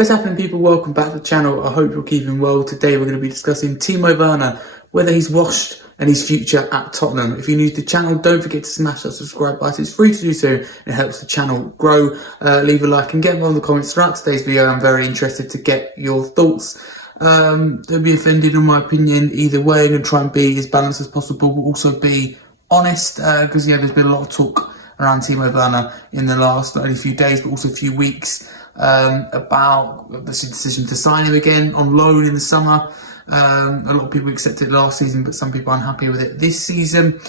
What is happening, people? Welcome back to the channel. I hope you're keeping well. Today we're going to be discussing Timo Werner, whether he's washed and his future at Tottenham. If you're new to the channel, don't forget to smash that subscribe button. It's free to do so. It helps the channel grow. Leave a like and get involved in the comments throughout today's video. I'm very interested to get your thoughts. Don't be offended in my opinion either way. I'm going to try and be as balanced as possible, but also be honest, because there's been a lot of talk around Timo Werner in the last not only few days but also a few weeks about the decision to sign him again on loan in the summer. A lot of people accepted it last season, but some people are unhappy with it this season.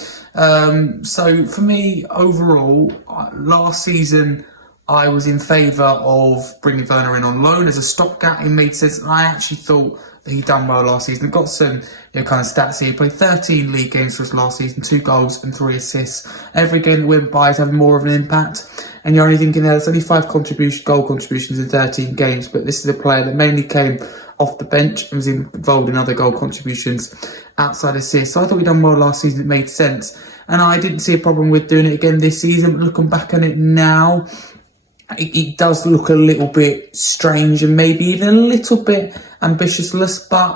So for me, overall, last season I was in favour of bringing Werner in on loan as a stopgap. It made sense. I actually thought that he'd done well last season. Got some kind of stats here. He played 13 league games for us last season, 2 goals and 3 assists. Every game that went by is having more of an impact. And you're only thinking there's only 5 goal contributions in 13 games, but this is a player that mainly came off the bench and was involved in other goal contributions outside assists. So I thought he'd done well last season. It made sense. And I didn't see a problem with doing it again this season. But looking back on it now, it does look a little bit strange and maybe even a little bit ambitiousless, but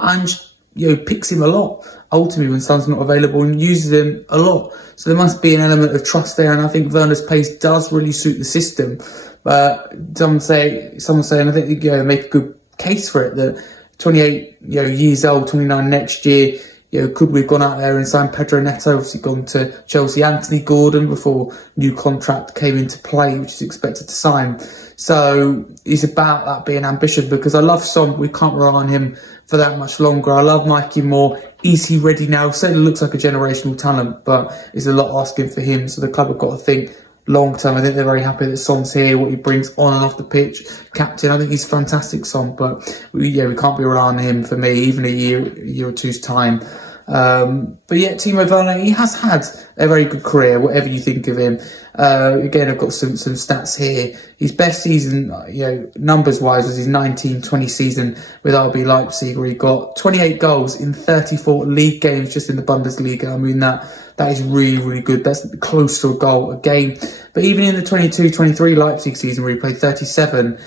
picks him a lot ultimately when someone's not available and uses him a lot. So there must be an element of trust there, and I think Werner's pace does really suit the system. But some say, and I think make a good case for it, that 28 years old, 29 next year. Could we have gone out there and signed Pedro Neto, obviously gone to Chelsea, Anthony Gordon before new contract came into play, which is expected to sign. So it's about that being ambition, because I love Son. We can't rely on him for that much longer. I love Mikey Moore. Is he ready now? Certainly looks like a generational talent, but it's a lot asking for him. So the club have got to think long term. I think they're very happy that Son's here, what he brings on and off the pitch. Captain, I think he's fantastic, Son, but we can't be relying on him for me, even a year or two's time. But yeah, Timo Werner, he has had a very good career, whatever you think of him. Again, I've got some stats here. His best season, numbers wise, was his 19-20 season with RB Leipzig, where he got 28 goals in 34 league games just in the Bundesliga. I mean, that is really, really good. That's close to a goal a game. But even in the 22-23 Leipzig season, where he played 37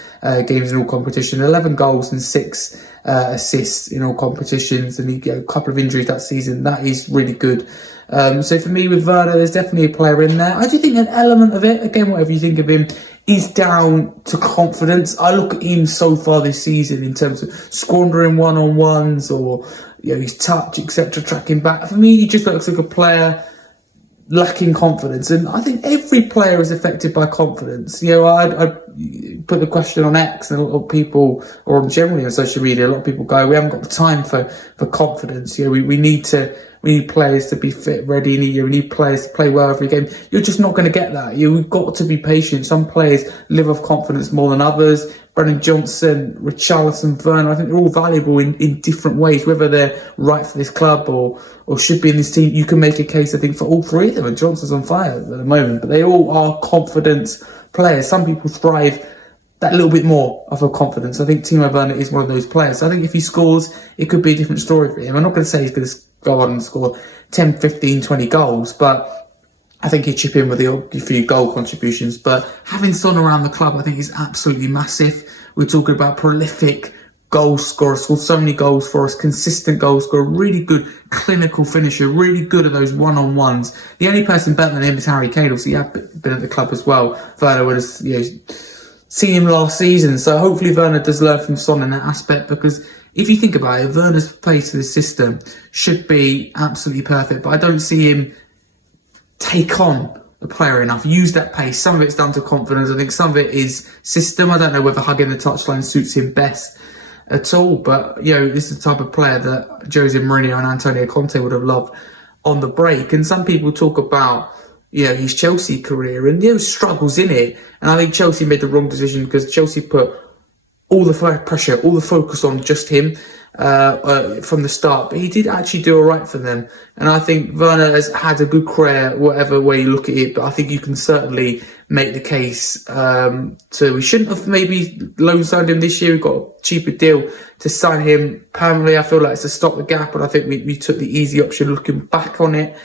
games in all competition, 11 goals and 6 assists in all competitions, and he got a couple of injuries that season. That is really good. So for me, with Werner, there's definitely a player in there. I do think an element of it, again, whatever you think of him, is down to confidence. I look at him so far this season in terms of squandering one-on-ones or his touch, etc., tracking back. For me, he just looks like a player lacking confidence, and I think every player is affected by confidence. I put the question on X, and a lot of people, or generally on social media, a lot of people go, we haven't got the time for confidence. We need players to be fit, ready. We need players to play well every game. You're just not going to get that. We've got to be patient. Some players live off confidence more than others. Brennan Johnson, Richarlison, Werner, I think they're all valuable in different ways, whether they're right for this club or should be in this team. You can make a case, I think, for all three of them, and Johnson's on fire at the moment, but they all are confident players. Some people thrive that little bit more off of confidence. I think Timo Werner is one of those players. So I think if he scores, it could be a different story for him. I'm not going to say he's going to go on and score 10, 15, 20 goals, but I think he'd chip in with a few goal contributions. But having Son around the club, I think, is absolutely massive. We're talking about prolific goal scorer, scored so many goals for us, consistent goal scorer, really good clinical finisher, really good at those one-on-ones. The only person better than him is Harry Kane. Obviously, he had been at the club as well. Werner would have seen him last season. So hopefully Werner does learn from Son in that aspect, because if you think about it, Werner's place in the system should be absolutely perfect, but I don't see him take on the player enough, use that pace. Some of it's down to confidence. I think some of it is system. I don't know whether hugging the touchline suits him best at all, but this is the type of player that Jose Mourinho and Antonio Conte would have loved on the break. And some people talk about his Chelsea career and struggles in it, and I think Chelsea made the wrong decision, because Chelsea put all the pressure, all the focus on just him from the start. But he did actually do all right for them. And I think Werner has had a good career, whatever way you look at it. But I think you can certainly make the case so we shouldn't have maybe loan signed him this year. We got a cheaper deal to sign him permanently. I feel like it's to stop the gap, and I think we took the easy option looking back on it.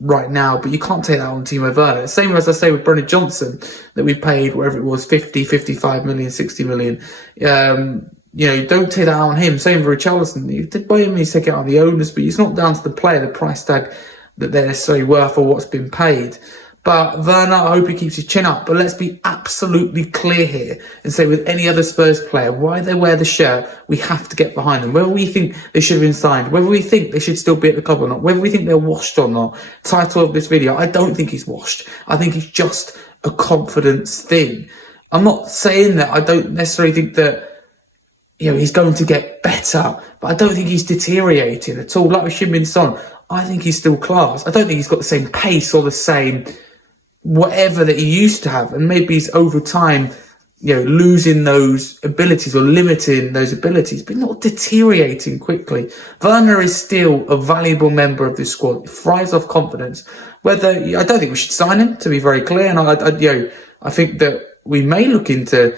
right now, but you can't take that on Timo Werner. Same as I say with Brennan Johnson, that we paid whatever it was, 50, 55 million, 60 million. You don't take that out on him. Same with Richarlison. You did buy him, you take it out on the owners, but it's not down to the player, the price tag that they're necessarily worth or what's been paid. But Werner, I hope he keeps his chin up. But let's be absolutely clear here and say with any other Spurs player, why they wear the shirt, we have to get behind them. Whether we think they should have been signed, whether we think they should still be at the club or not, whether we think they're washed or not. Title of this video, I don't think he's washed. I think it's just a confidence thing. I'm not saying that I don't necessarily think that he's going to get better, but I don't think he's deteriorating at all. Like with Shin-Min Son, I think he's still class. I don't think he's got the same pace or the same whatever that he used to have, and maybe he's over time, losing those abilities or limiting those abilities, but not deteriorating quickly. Werner is still a valuable member of this squad. He thrives off confidence. I don't think we should sign him, to be very clear, and I think that we may look into,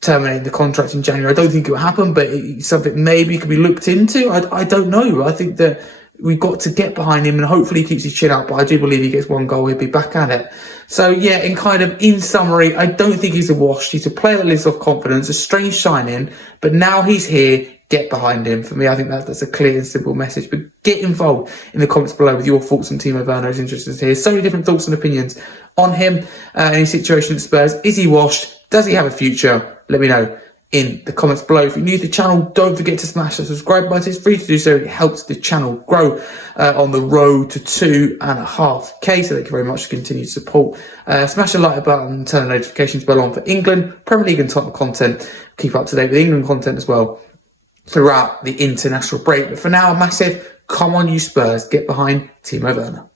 terminating the contract in January. I don't think it will happen, but it's something maybe could be looked into. I don't know. I think that we've got to get behind him, and hopefully he keeps his chin up, but I do believe he gets one goal, he'll be back at it. So in summary, I don't think he's a wash. He's a player that lives off confidence, a strange signing, but now he's here, get behind him. For me, I think that's a clear and simple message. But get involved in the comments below with your thoughts on Timo Werner. It's interesting to hear so many different thoughts and opinions on him and his situation at Spurs. Is he washed? Does he have a future? Let me know in the comments below. If you're new to the channel, don't forget to smash the subscribe button. It's free to do so. It helps the channel grow on the road to 2.5k. So thank you very much for continued support. Smash the like button and turn the notifications bell on for England, Premier League and Tottenham content. Keep up to date with England content as well throughout the international break. But for now, a massive come on you Spurs, get behind Timo Werner.